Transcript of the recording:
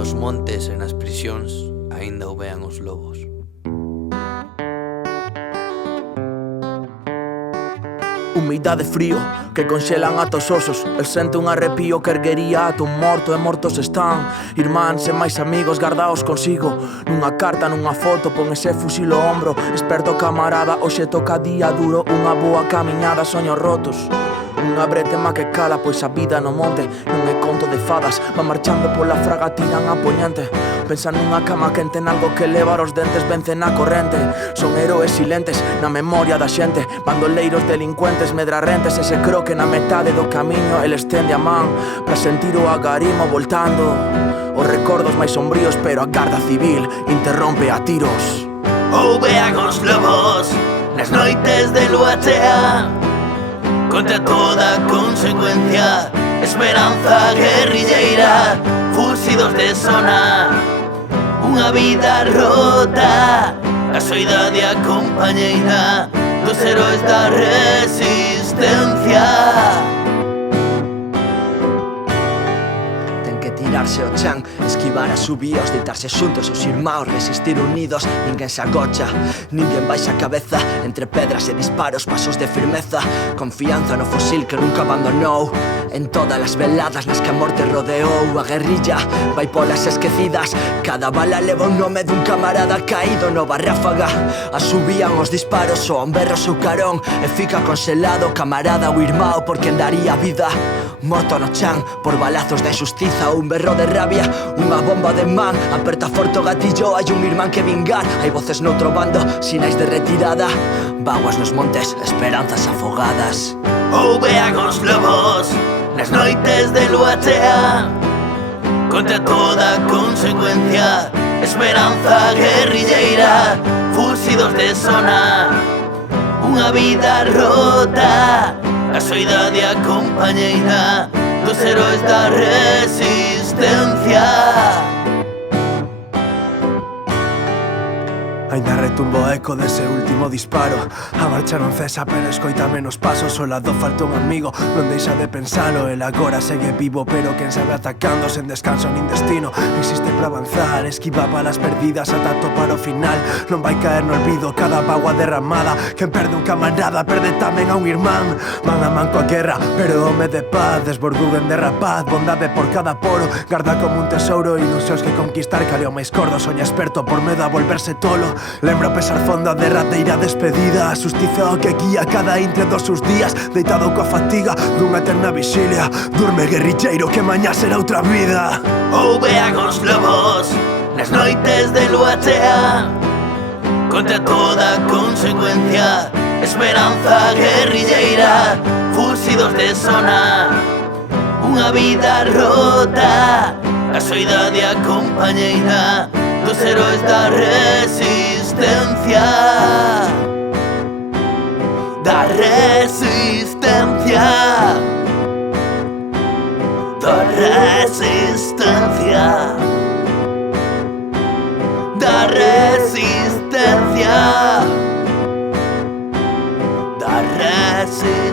Nos montes e nas prisións aínda o vean os lobos. Humidade e frío que conxelan atos osos. El sente un arrepío que erguería ato un morto, e mortos están irmáns e máis amigos gardaos consigo. Nunha carta, nunha foto, pon ese fusil ao ombro. Esperto camarada, hoxe toca día duro. Unha boa camiñada, soños rotos. Unha bretema que cala, pois a vida no monte non é conto de fadas. Va marchando pola fraga, tiran a poñente. Pensan nunha cama quente, nalgo que levar os dentes, vencen a corrente. Son heróis silentes na memoria da xente, bandoleiros delincuentes medrarrentes. Ese croque na metade do camiño, el estende a man pra sentir o agarimo voltando. Os recordos máis sombríos, pero a Garda Civil interrompe a tiros. Vean os lobos nas noites de lúa chea, contra toda consecuencia, esperanza guerrilleira, fusidos de zona, unha vida rota, a soidade a compañeira dos heróis da resistencia. Tirarse ao chan, esquivar as subíos, deitarse xuntos os irmãos, resistir unidos, ninguén se agocha, ninguén baixa a cabeza, entre pedras e disparos, pasos de firmeza, confianza no fusil que nunca abandonou. En todas as veladas nas que a morte rodeou, a guerrilla vai polas esquecidas, cada bala leva o nome dun camarada caído nova ráfaga. Asubían os disparos, o berro seu carón, e fica conselado camarada ou irmão por quen daría a vida. Morto no chan por balazos de injustiza, un berro de rabia, unha bomba de man, aperta forte o gatillo, hai un irmán que vingar. Hai voces noutro bando, sinais de retirada, vaguas nos montes, esperanzas afogadas. Vean os lobos nas noites de lúa chea, contra toda consecuencia, esperanza guerrilleira, fusidos de zona, unha vida rota, a soidade a compañeira dos heróis da resistencia. Ainda retumbo o eco dese último disparo. A marcha non cesa, pero escoita menos pasos. Ao lado falta un amigo, non deixa de pensalo. El agora segue vivo, pero quen sabe atacando, sen descanso nin destino. Existe para avanzar, esquiva balas perdidas ata topar o final. Non vai caer no olvido cada bagua derramada. Quen perde un camarada, perde tamén a un irmán. Man a man coa guerra, pero home de paz. Desborduben de rapaz, bondade por cada poro. Garda como un tesouro, ilusións que conquistar. Caleo máis cordo, soña experto por medo a volverse tolo. Lembro a pesar fondo a derradeira despedida, a xustiza o que guía cada intre dos seus días, deitado coa fatiga dunha eterna vixilia. Durme guerrilleiro que mañá será outra vida. Vean os lobos nas noites de lúa chea, contra toda consecuencia, esperanza guerrilleira, fusidos de zona, unha vida rota, a soidade a compañeira dos heróis da resistencia. Da resistencia. Da resistencia. Da resistencia. Da resistencia.